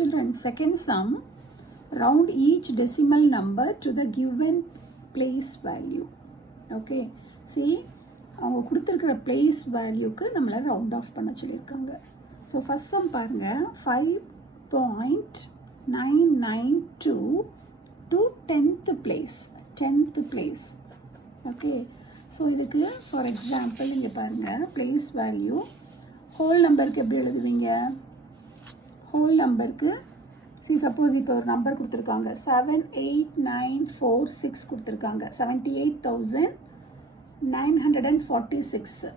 Children, second sum, round each decimal number to the given place value. Okay, see, அவங்க கொடுத்துருக்கிற place வேல்யூக்கு நம்மளை round of பண்ண சொல்லியிருக்காங்க. So first some பாருங்கள், 5.992 to 10th place. Okay, so இதுக்கு for example இங்கே பாருங்கள், place வேல்யூ ஹோல் நம்பருக்கு எப்படி எழுதுவீங்க? ஹோல் நம்பருக்கு சப்போஸ் இப்போ ஒரு நம்பர் கொடுத்துருக்காங்க 78946 கொடுத்துருக்காங்க, 78,946.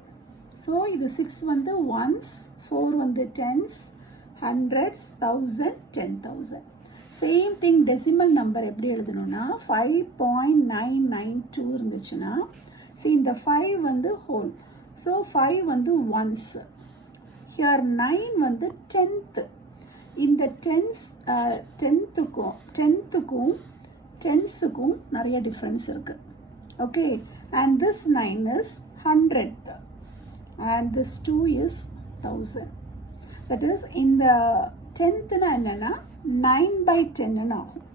ஸோ இது 6 வந்து ஒன்ஸ், 4 வந்து tens, hundreds, 1000, 10,000. Same thing decimal number எப்படி எழுதணும்னா 5.992 இருந்துச்சுன்னா இந்த 5 வந்து ஹோல், ஸோ 5 வந்து ஒன்ஸ், ஹியர் 9 வந்து 10th. இந்த டென்த்துக்கும் டென்ஸுக்கும் நிறைய டிஃப்ரென்ஸ் இருக்குது. Okay, and this 9 is 100th and this 2 is 1000. That is, இந்த 10th-னா என்னன்னா 9/10 ஆகும்.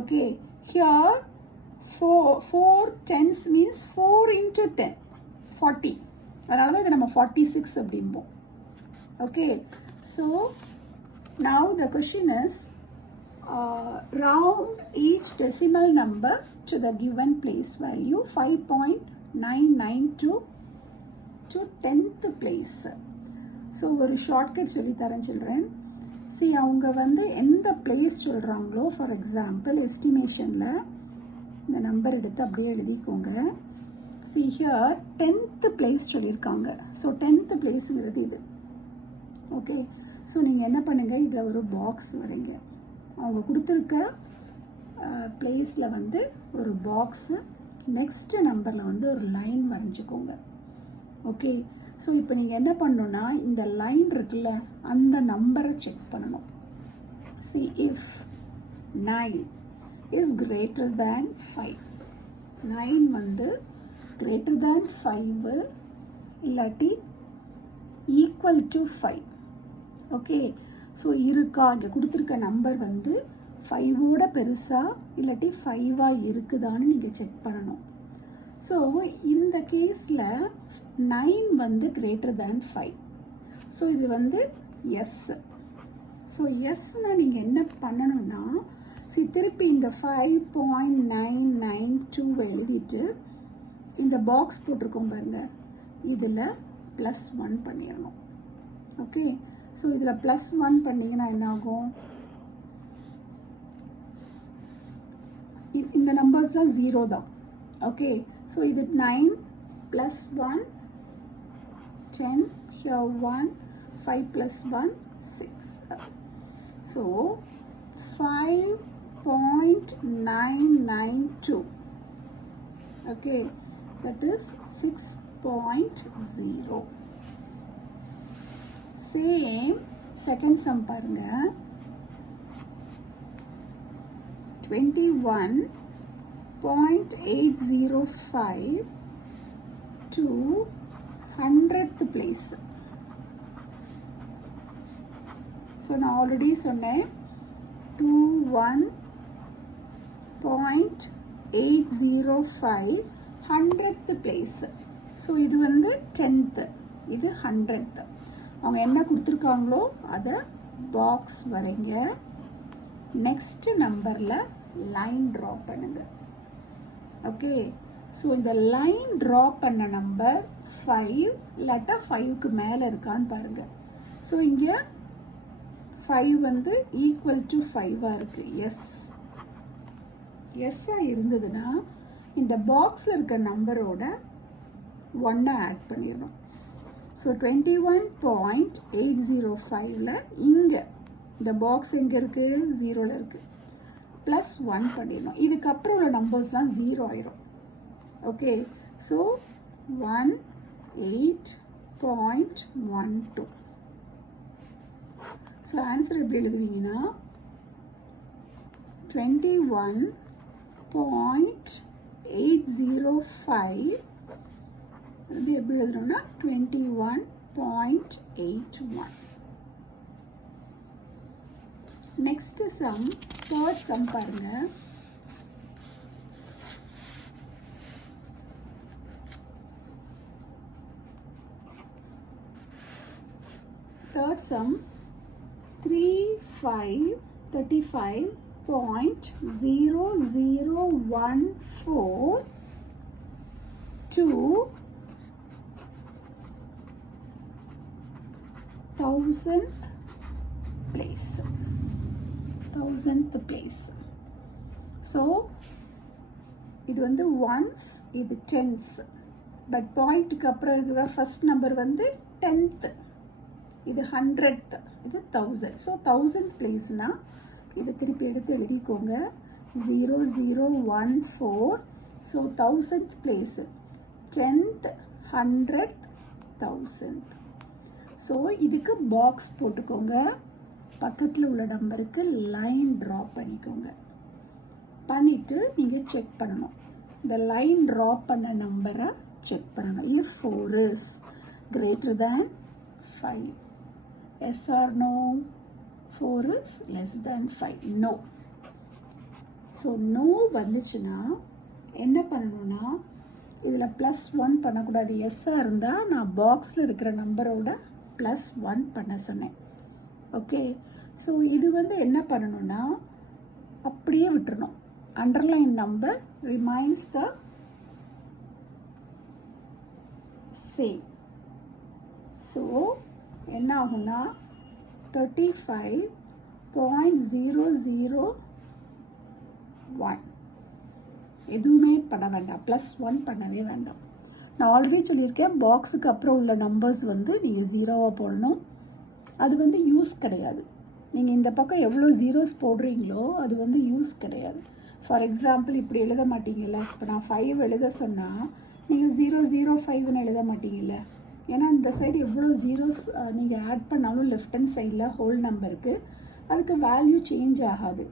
Okay, here 4 tens means 4 into 10, 40. அதனால தான் இதை நம்ம 46 அப்படிம்போம். Okay, so now the question is round each decimal number to the given place value 5.992 to 10th place. So ஒரு shortcut சொல்லித்தரேன் சில்ட்ரன். அவங்க வந்து எந்த பிளேஸ் சொல்கிறாங்களோ, ஃபார் எக்ஸாம்பிள் எஸ்டிமேஷனில் இந்த நம்பர் எடுத்து அப்படியே எழுதிக்கோங்க. ஹியர் 10th place சொல்லியிருக்காங்க. ஸோ 10th பிளேஸுங்கிறது இது. ஓகே, ஸோ நீங்கள் என்ன பண்ணுங்கள், இதில் ஒரு பாக்ஸ் வரைங்க. அவங்க கொடுத்துருக்க பிளேஸில் வந்து ஒரு பாக்ஸு, நெக்ஸ்ட்டு நம்பரில் வந்து ஒரு லைன் வரைஞ்சிக்கோங்க. ஓகே, ஸோ இப்போ நீங்கள் என்ன பண்ணணுன்னா இந்த லைன் இருக்குல்ல, அந்த நம்பரை செக் பண்ணணும். இஃப் 9 இஸ் greater than 5, 9 வந்து greater than 5 இல்லாட்டி ஈக்குவல் டு 5. ஓகே, ஸோ இருக்கா, இங்கே கொடுத்துருக்க நம்பர் வந்து 5ஓட பெருசா இல்லாட்டி 5ஆக இருக்குதான்னு நீங்கள் செக் பண்ணணும். ஸோ இந்த கேஸில் 9 வந்து greater than 5. ஸோ இது வந்து எஸ். ஸோ எஸ்னால் நீங்கள் என்ன பண்ணணும்னா திருப்பி இந்த 5.992 எழுதிட்டு இந்த பாக்ஸ் போட்டிருக்கோம் பாருங்கள், இதில் +1 பண்ணிடணும். ஓகே, ஸோ இதில் +1 பண்ணிங்கன்னா என்ன ஆகும், இந்த நம்பர்ஸ்லாம் 0 தான். ஓகே, ஸோ இது 9 + 1 10, here 1, 5 + 1 6. So 5.992. Okay, that is 6.0. Same second sum பாருங்க, 21.805 to 100th place. ஸோ நான் ஆல்ரெடி சொன்னேன் 21.805 100th place. ஸோ இது வந்து 10th, இது 100th. அவங்க என்ன கொடுத்துருக்காங்களோ அதை பாக்ஸ் வரைங்க, நெக்ஸ்ட் நம்பரில் லைன் ட்ரா பண்ணுங்க. ஓகே, ஸோ இந்த லைன் ட்ரா பண்ண நம்பர் 5 இல்லாட்டா 5க்கு மேலே இருக்கான்னு பாருங்கள். ஸோ இங்கே 5 வந்து ஈக்குவல் டு 5ஆக இருக்குது. எஸ்ஸாக இருந்ததுன்னா இந்த பாக்ஸில் இருக்க நம்பரோட 1 ஆட் பண்ணிடணும். ஸோ 21.805ல் இங்கே இந்த பாக்ஸ் எங்கே இருக்குது, 0ல் இருக்குது, +1 பண்ணிடணும். இதுக்கப்புறம் உள்ள நம்பர்ஸ்லாம் 0 ஆயிரும். Okay, so 18.12. ஸோ ஆன்சர் எப்படி எழுதுவீங்கன்னா 21.805 இது எப்படி எழுதுறோம்னா 21.81. நெக்ஸ்ட் சம், தேர்ட் சம் பாருங்க. Third sum, 35.0014 to 1000th place. 1000th place. So, இது வந்து ones, இது tens. But பாயிண்ட்டுக்கு அப்புறம் இருக்கிற ஃபர்ஸ்ட் நம்பர் வந்து 10th. இது 100th, இது 1000. ஸோ 1000th பிளேஸ்னா இது திருப்பி எடுத்து எழுதிக்கோங்க. 0014. So 1000th place 10th, 100th, 1000th. So இதுக்கு பாக்ஸ் போட்டுக்கோங்க. பக்கத்தில் உள்ள நம்பருக்கு லைன் ட்ரா பண்ணிக்கோங்க. பண்ணிவிட்டு நீங்கள் செக் பண்ணணும். இந்த லைன் ட்ரா பண்ண நம்பரை செக் பண்ணணும். if 4 is greater than 5. Yes or no? 4 is less than 5. No. So no வந்துச்சுன்னா என்ன பண்ணணும்னா இதில் +1 பண்ணக்கூடாது. எஸ்ஸாக இருந்தால் நான் பாக்ஸில் இருக்கிற நம்பரோட +1 பண்ண சொன்னேன். ஓகே. ஸோ இது வந்து என்ன பண்ணணும்னா அப்படியே விட்டுறணும். Underline number remains the same. So என்ன ஆகும்னா 35.001 எதுவுமே பண்ண வேண்டாம். +1 பண்ணவே வேண்டாம். நான் ஆல்ரெடி சொல்லியிருக்கேன், பாக்ஸுக்கு அப்புறம் உள்ள நம்பர்ஸ் வந்து நீங்கள் 0வாக போடணும். அது வந்து யூஸ் கிடையாது. நீங்கள் இந்த பக்கம் எவ்வளோ ஜீரோஸ் போடுறீங்களோ அது வந்து யூஸ் கிடையாது. ஃபார் எக்ஸாம்பிள் இப்படி எழுத மாட்டீங்கல்ல. இப்போ நான் 5 எழுத சொன்னால் நீங்கள் 005ன்னு எழுத மாட்டீங்கல்ல. ஏன்னா இந்த சைடு எவ்வளோ ஜீரோஸ் நீங்கள் ஆட் பண்ணாலும் லெஃப்ட் ஹேண்ட் சைடில் ஹோல் நம்பருக்கு அதுக்கு வேல்யூ சேஞ்ச் ஆகாது.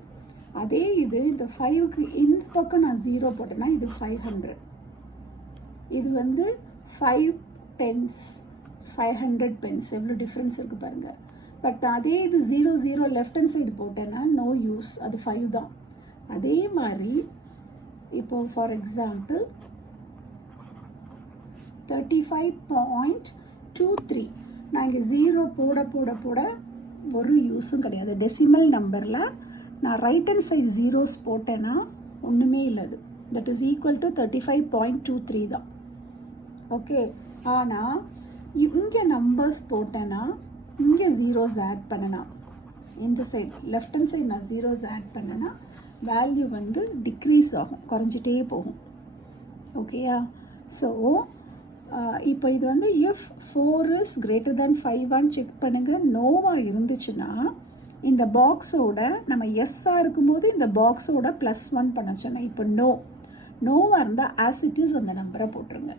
அதே இது இந்த 5க்கு இந்த பக்கம் நான் 0 போட்டேன்னா இது 500. இது வந்து 5 pence, 500 pence. எவ்வளோ டிஃப்ரென்ஸ் இருக்குது பாருங்கள். பட் அதே இது 00 லெஃப்ட் ஹேண்ட் சைடு போட்டேன்னா நோ யூஸ். அது 5 தான். அதே மாதிரி இப்போ ஃபார் எக்ஸாம்பிள் 35.23 நான் இங்கே 0 போட போட போட ஒரு யூஸும் கிடையாது. டெசிமல் நம்பரில் நான் ரைட் ஹேண்ட் சைடு ஜீரோஸ் போட்டேன்னா ஒன்றுமே இல்லை. அது தட் இஸ் ஈக்குவல் டு 35.23 தான். ஓகே. ஆனால் இங்கே நம்பர்ஸ் போட்டேன்னா இங்கே ஜீரோஸ் ஆட் பண்ணனா, இந்த சைடு லெஃப்ட் ஹேண்ட் சைடு நான் ஜீரோஸ் ஆட் பண்ணேன்னா வேல்யூ வந்து டிக்ரீஸ் ஆகும், குறைஞ்சிட்டே போகும். ஓகேயா? ஸோ இப்போ இது வந்து if 4 is greater than 5 check பண்ணுங்கள். நோவாக இருந்துச்சுன்னா இந்த பாக்ஸோட நம்ம எஸ்ஸாக இருக்கும்போது இந்த பாக்ஸோட +1 பண்ண சொன்னேன். இப்போ நோவாக இருந்தால் ஆஸ் இட் இஸ் அந்த நம்பரை போட்டுருங்க.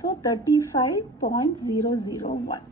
ஸோ 35.001.